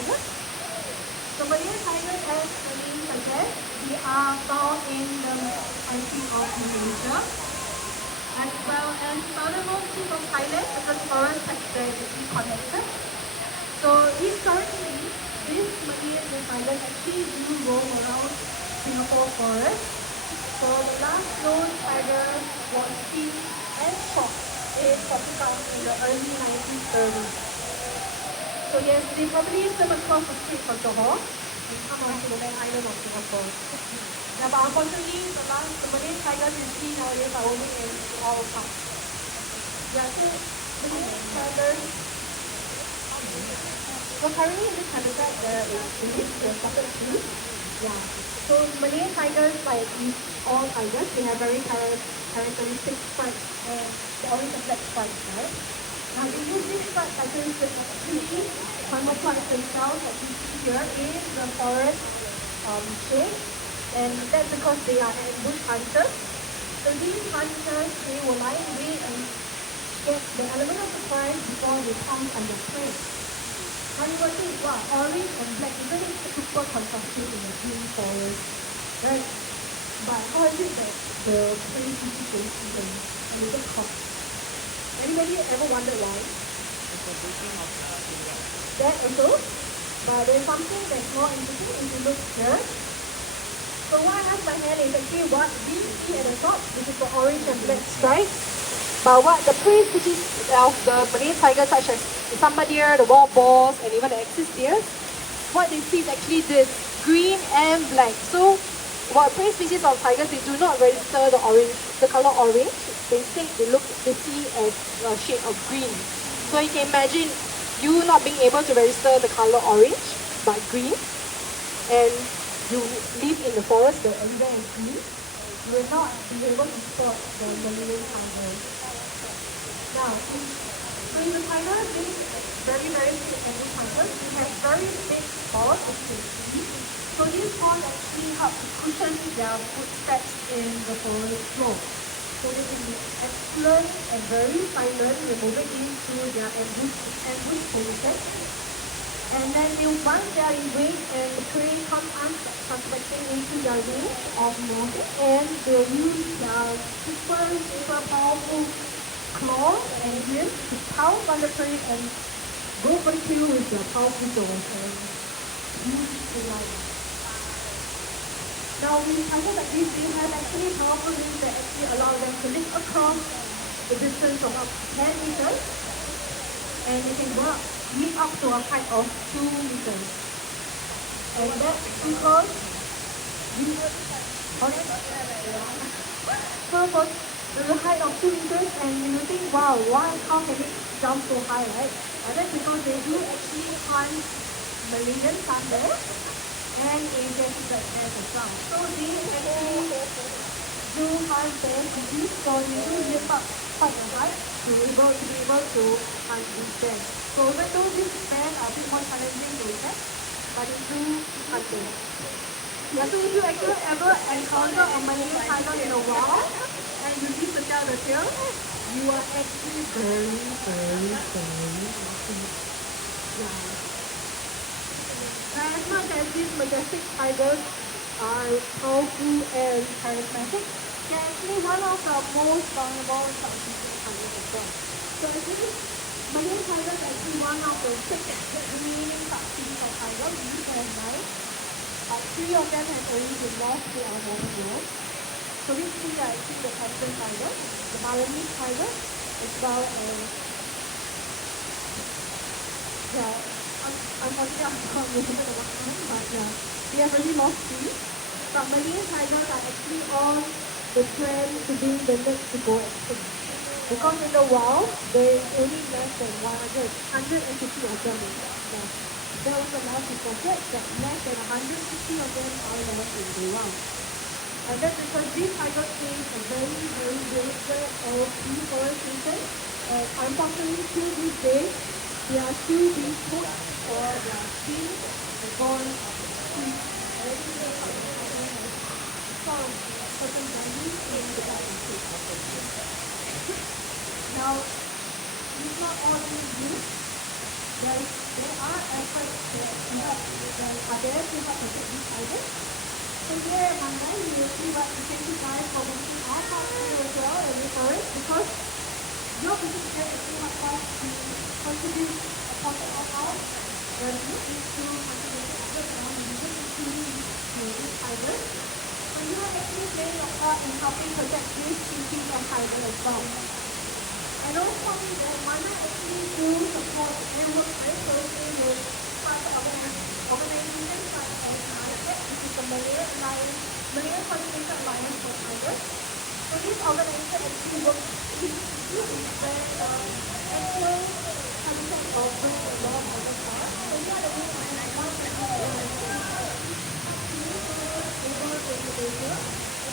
tigers. So Malayan tigers, as the name suggests, they are found in the country of Malaysia, as well as southernmost tip of Thailand, because forest is directly connected. So historically, this Malayan tigers actually do roam around Singapore forest. So the last known tiger was seen and shot in Popocom in the early 1930s. So yes, they probably swim across the Strait of Johor and come onto the main island of Singapore. Yeah, but unfortunately, the Malayan tigers we see nowadays are roaming in all parts. Yeah, so Malayan tigers. So currently in this habitat there is the spotted sea. Yeah. So Malayan tigers, like all tigers, they have very characteristic stripes and the orange and black stripes, right? Now they use these stripes characteristics to actually camouflage themselves, as you see here, in the forest shade. And that's because they are ambush hunters. So these hunters, they will lie in wait and get the element of surprise before they pounce on the prey. Now you will think, wow, orange and black, isn't it super contrasting in the green forest, right? But how is it that the prey species don't see them and they get caught? Anybody ever wondered why? That also, but there's something that's more interesting if you look here. So what I have my hand is actually what we see at the top, which is the orange and black stripes. But what the prey species of the Malayan tiger, such as the samba deer, the wild boars, and even the axis deer, what they see is actually this green and black. So what prey species of tigers, they do not register the color orange. They see as a shade of green. So you can imagine you not being able to register the color orange, but green, and you live in the forest where everywhere is green, you will not be able to spot the Malayan tiger. Now, so in the tiger, these very, very thick ambush hunters, they have very big paws, as you can see. So these paws actually help to cushion their footsteps in the forest floor. So they can be excellent and very silent when moving into their ambush position. And then once they are in wait and the prey comes unsuspecting into their range of movement, and they'll use their super powerful claws and limbs to pounce on the prey and go for the kill with their powerful jaws and use the life. Now, with tigers like this, they have actually powerful limbs that actually allow them to lift across the distance of up to 10 meters, and they can leap up to a height of 2 meters. And that's because so for the height of 2 meters, and you think, wow, how can it jump so high, right? And that's because they do actually hunt Malayan thunder and Asian black bears as well. So they actually do hunt bears to eat, so they do lift up quite a height to be able to hunt these bears. So even though these bears are a bit more challenging to catch, but they do hunt them. Yeah, so if you actually ever encounter a Malayan tiger in the wild and you need to tell the tale, you are actually very, very, very lucky. Yeah. Now, as much as these majestic tigers are powerful and charismatic, they're actually one of the most vulnerable subspecies tigers as well. So actually, Malayan tiger is actually one of the 6 main subspecies of tigers. We used to have 9. But 3 of them have already been lost to our modern world. So these 3 are actually the African tiger, the Malayan tiger, as well as unfortunately I can't remember the last one, but we have already lost 3. But Malayan tigers are actually on the trend to being the next to go extinct. Because in the wild, there is only less than 150 of them left. There was a last reported that less than 150 of them are left in the wild. And that's because these tigers face a very, very limited deforestation. And unfortunately, till this day, they are still being put or they are still born free. Some certain values in the battlefield. Now, it's not all in use. There are efforts to help others to help protect these tigers. So here at Malayan, you will see what we thank you guys for visiting our park here as well, the Rainforest, because your visit here actually helps us to contribute a portion of our revenue into contributing underground using including these tigers. So you are actually playing your part in helping protect this species of tiger as well. And also, Mana actually do support and work very closely with private organizations such as Malayan, which is the Malayan Conservation Alliance for Tigers. So this organization actually works with actual habitat of birds along the forest. So here are the reasons why one able to